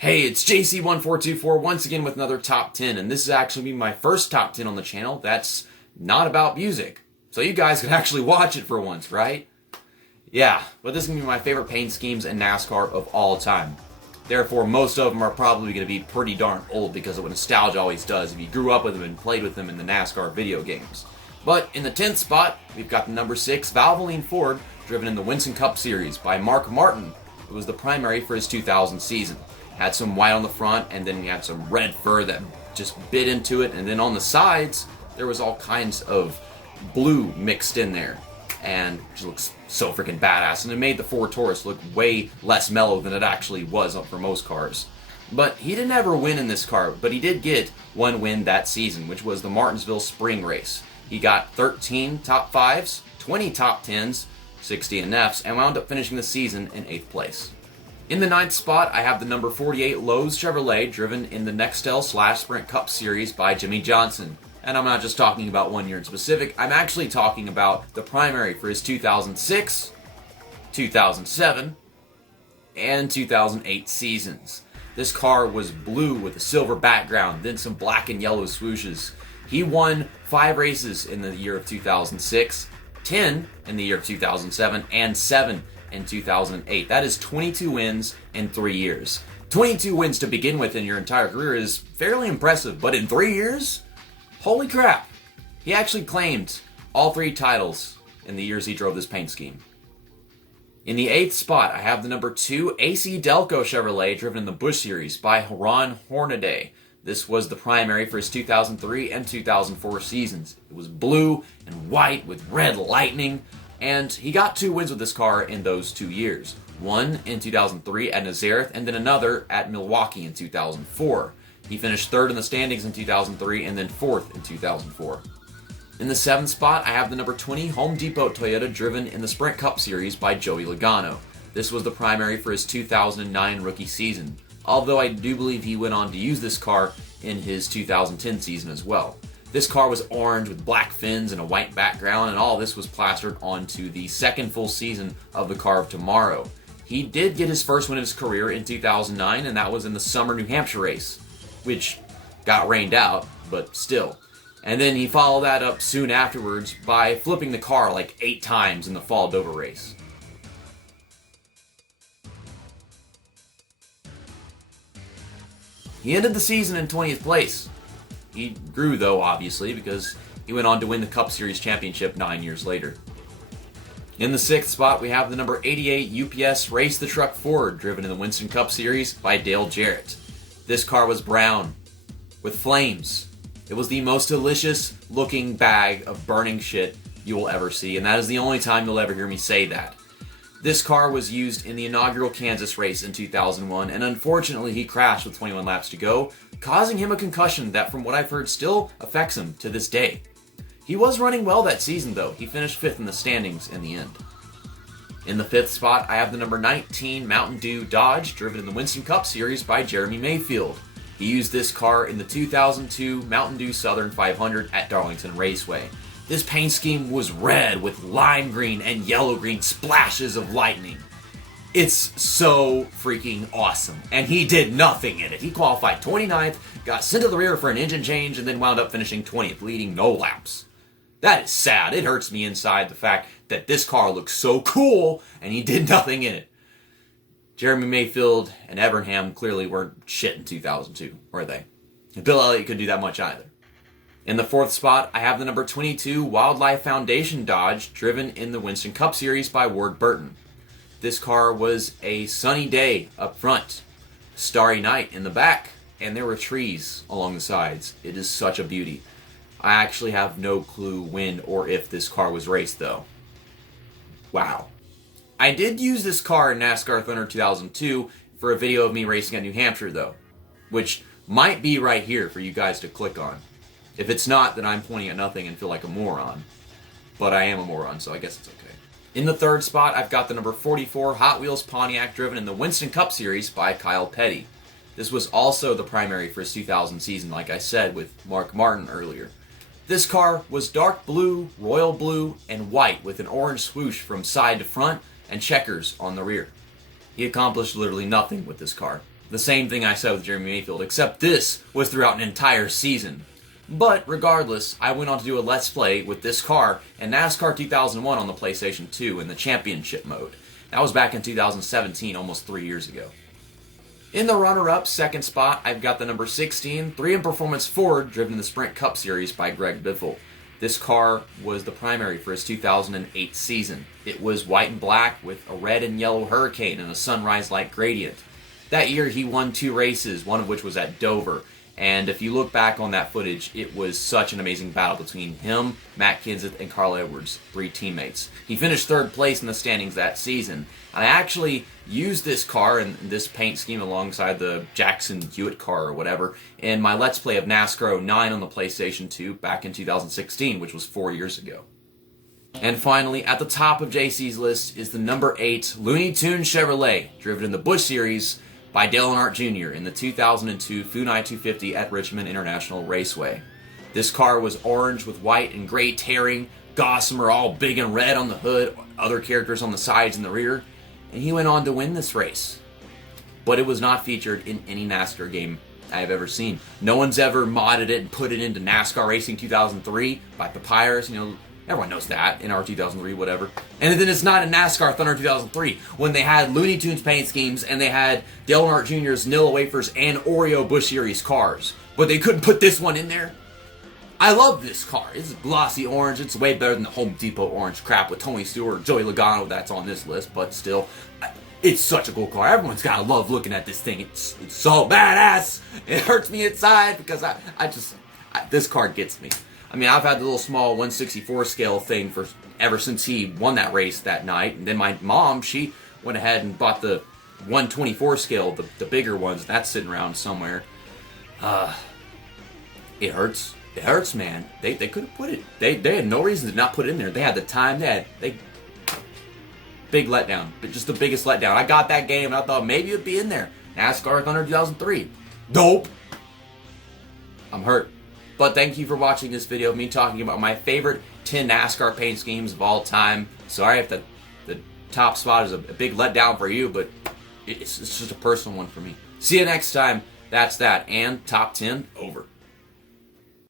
Hey, it's JC1424 once again with another top 10, and this is actually my first top 10 on the channel that's not about music. So you guys can actually watch it for once, right? Yeah, but this is going to be my favorite paint schemes in NASCAR of all time. Therefore, most of them are probably going to be pretty darn old because of what nostalgia always does if you grew up with them and played with them in the NASCAR video games. But in the 10th spot, we've got the number 6 Valvoline Ford, driven in the Winston Cup Series by Mark Martin. It was the primary for his 2000 season. Had some white on the front, and then we had some red fur that just bit into it, and then on the sides, there was all kinds of blue mixed in there, and it just looks so freaking badass, and it made the Ford Taurus look way less mellow than it actually was for most cars. But he didn't ever win in this car, but he did get one win that season, which was the Martinsville Spring Race. He got 13 top 5s, 20 top 10s, 60 DNFs, and wound up finishing the season in 8th place. In the 9th spot, I have the number 48 Lowe's Chevrolet, driven in the Nextel/Sprint Cup Series by Jimmie Johnson. And I'm not just talking about 1 year in specific, I'm actually talking about the primary for his 2006, 2007, and 2008 seasons. This car was blue with a silver background, then some black and yellow swooshes. He won 5 races in the year of 2006, 10 in the year of 2007, and 7 in 2008. That is 22 wins in 3 years. 22 wins to begin with in your entire career is fairly impressive, but in 3 years? Holy crap! He actually claimed all 3 titles in the years he drove this paint scheme. In the 8th spot, I have the number 2 AC Delco Chevrolet, driven in the Busch Series by Hornaday. This was the primary for his 2003 and 2004 seasons. It was blue and white with red lightning, and he got 2 wins with this car in those 2 years. One in 2003 at Jarrett, and then another at Milwaukee in 2004. He finished 3rd in the standings in 2003 and then 4th in 2004. In the 7th spot, I have the number 20 Home Depot Toyota, driven in the Sprint Cup Series by Joey Logano. This was the primary for his 2009 rookie season, although I do believe he went on to use this car in his 2010 season as well. This car was orange with black fins and a white background, and all this was plastered onto the second full season of the Car of Tomorrow. He did get his first win of his career in 2009, and that was in the Summer New Hampshire race, which got rained out, but still. And then he followed that up soon afterwards by flipping the car like 8 times in the Fall Dover race. He ended the season in 20th place. He grew, though, obviously, because he went on to win the Cup Series championship 9 years later. In the 6th spot, we have the number 88 UPS Race the Truck Ford, driven in the Winston Cup Series by Dale Jarrett. This car was brown, with flames. It was the most delicious looking bag of burning shit you will ever see, and that is the only time you'll ever hear me say that. This car was used in the inaugural Kansas race in 2001, and unfortunately he crashed with 21 laps to go, causing him a concussion that, from what I've heard, still affects him to this day. He was running well that season, though. He finished 5th in the standings in the end. In the 5th spot, I have the number 19 Mountain Dew Dodge, driven in the Winston Cup Series by Jeremy Mayfield. He used this car in the 2002 Mountain Dew Southern 500 at Darlington Raceway. This paint scheme was red with lime green and yellow green splashes of lightning. It's so freaking awesome, and he did nothing in it. He qualified 29th, got sent to the rear for an engine change, and then wound up finishing 20th, leading no laps. That is sad. It hurts me inside, the fact that this car looks so cool, and he did nothing in it. Jeremy Mayfield and Evernham clearly weren't shit in 2002, were they? And Bill Elliott couldn't do that much either. In the 4th spot, I have the number 22 Wildlife Foundation Dodge, driven in the Winston Cup Series by Burton. This car was a sunny day up front, starry night in the back, and there were trees along the sides. It is such a beauty. I actually have no clue when or if this car was raced, though. Wow. I did use this car in NASCAR Thunder 2002 for a video of me racing at New Hampshire, though, which might be right here for you guys to click on. If it's not, then I'm pointing at nothing and feel like a moron. But I am a moron, so I guess it's okay. In the 3rd spot, I've got the number 44 Hot Wheels Pontiac, driven in the Winston Cup Series by Kyle Petty. This was also the primary for his 2000 season, like I said with Mark Martin earlier. This car was dark blue, royal blue, and white with an orange swoosh from side to front and checkers on the rear. He accomplished literally nothing with this car. The same thing I said with Jeremy Mayfield, except this was throughout an entire season. But regardless, I went on to do a Let's Play with this car in NASCAR 2001 on the PlayStation 2 in the Championship mode. That was back in 2017, almost 3 years ago. In the runner-up, second spot, I've got the number 16, 3M Performance Ford, driven in the Sprint Cup Series by Greg Biffle. This car was the primary for his 2008 season. It was white and black with a red and yellow hurricane and a sunrise-like gradient. That year, he won 2 races, one of which was at Dover. And if you look back on that footage, it was such an amazing battle between him, Matt Kenseth, and Carl Edwards, 3 teammates. He finished 3rd place in the standings that season. And I actually used this car and this paint scheme alongside the Jackson Hewitt car or whatever in my Let's Play of NASCAR 09 on the PlayStation 2 back in 2016, which was 4 years ago. And finally, at the top of JC's list is the number 8 Looney Tunes Chevrolet, driven in the Busch Series by Dale Earnhardt Jr. in the 2002 Funai 250 at Richmond International Raceway. This car was orange with white and gray tearing, Gossamer all big and red on the hood, other characters on the sides and the rear, and he went on to win this race. But it was not featured in any NASCAR game I have ever seen. No one's ever modded it and put it into NASCAR Racing 2003 by Papyrus, everyone knows that, in our 2003, whatever. And then it's not in NASCAR Thunder 2003, when they had Looney Tunes paint schemes and they had Dale Earnhardt Jr.'s Nilla Wafers and Oreo Busch Series cars. But they couldn't put this one in there. I love this car. It's glossy orange. It's way better than the Home Depot orange crap with Tony Stewart or Joey Logano that's on this list, but still, it's such a cool car. Everyone's gotta love looking at this thing. It's so badass. It hurts me inside because this car gets me. I mean, I've had the little small 164 scale thing for ever since he won that race that night. And then my mom, she went ahead and bought the 124 scale, the bigger ones. That's sitting around somewhere. It hurts. It hurts, man. They could have put it. They had no reason to not put it in there. They had the time. Big letdown. But just the biggest letdown. I got that game and I thought maybe it'd be in there. NASCAR Thunder 2003. Nope. I'm hurt. But thank you for watching this video of me talking about my favorite 10 NASCAR paint schemes of all time. Sorry if the top spot is a big letdown for you, but it's just a personal one for me. See you next time. That's that. And top 10 over.